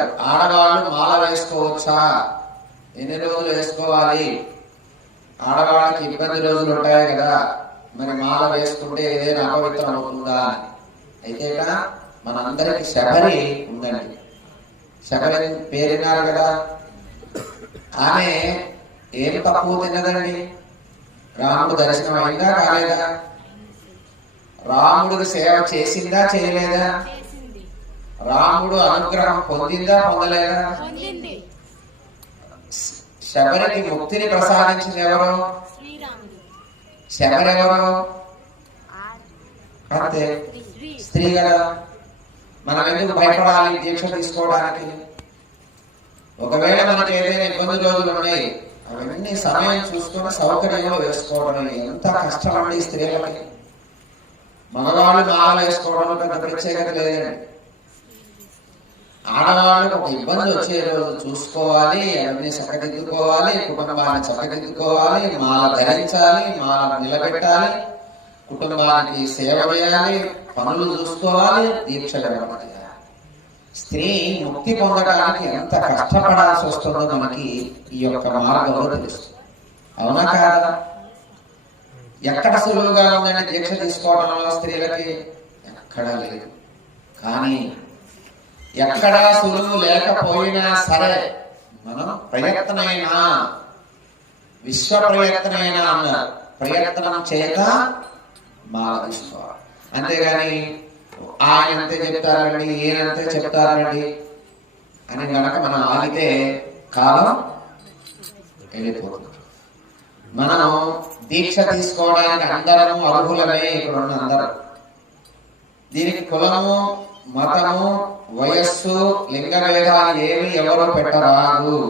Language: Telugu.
ఆడవాళ్ళు మాల వేసుకోవచ్చా? ఎన్ని రోజులు వేసుకోవాలి? ఆడవాళ్ళకి ఇబ్బంది రోజులు ఉంటాయి కదా. మరి మాల వేసుకుంటే ఏదైనా అపవిత్రం అవుతుందా అని. అయితే ఇక్కడ మనందరికి శబరి ఉందండి. శబరి పేరున్నారు కదా. ఆమె ఏం తక్కువ తిన్నదండి? రాముడు దర్శనం అయిందా కాలేదా? రాముడికి సేవ చేసిందా చేయలేదా? రాముడు అనుగ్రహం పొందిందా పొందలేదా? శబరికి ముక్తిని ప్రసాదించింది ఎవరు? శ్రీరాముడు శబరి ఎవరు అంతే. స్త్రీ కదా. మనం ఎందుకు భయపడాలి దీక్ష తీసుకోవడానికి? ఒకవేళ మనకి ఏదైనా ఇబ్బంది రోజులు ఉన్నాయి అవన్నీ సమయం చూసుకుని సౌకర్యంలో వేసుకోవడం ఎంత కష్టం అండి ఈ స్త్రీలకి. మగవాళ్ళు మాల వేసుకోవడం పెద్ద ప్రత్యేకత లేదండి. ఆడవాళ్ళకి ఒక ఇబ్బంది వచ్చే రోజు చూసుకోవాలి అవన్నీ చక్కదిద్దుకోవాలి కుటుంబాన్ని చక్కదిద్దుకోవాలి మాల ధరించాలి మాల నిలబెట్టాలి కుటుంబానికి సేవ చేయాలి పనులు చూసుకోవాలి దీక్ష స్త్రీ ముక్తి పొందడానికి ఎంత కష్టపడాల్సి వస్తుందో మనకి ఈ యొక్క మార్గంలో తెలుస్తుంది. అవునా కాదా? ఎక్కడ సులువుగా ఉందని దీక్ష తీసుకోవడంలో స్త్రీలకి ఎక్కడా లేదు. కానీ ఎక్కడా సులువు లేకపోయినా సరే మనం ప్రయత్నమైనా విశ్వ ప్రయత్నమైనా అన్నారు. ప్రయత్నం చేత మాల అంతేగాని ఆయన అంతే చెప్తారండి ఈయనంతే చెప్తారండి అని గనక మనం ఆగితే కాలం వెళ్ళిపోతుంది. మనం దీక్ష తీసుకోవడానికి అందరము అర్హులమే ఇక్కడ ఉన్న అందరం. దీనికి కులము మతము వయస్సు లింగ భేదాలు ఏమి ఎవరు పెట్టరాదు.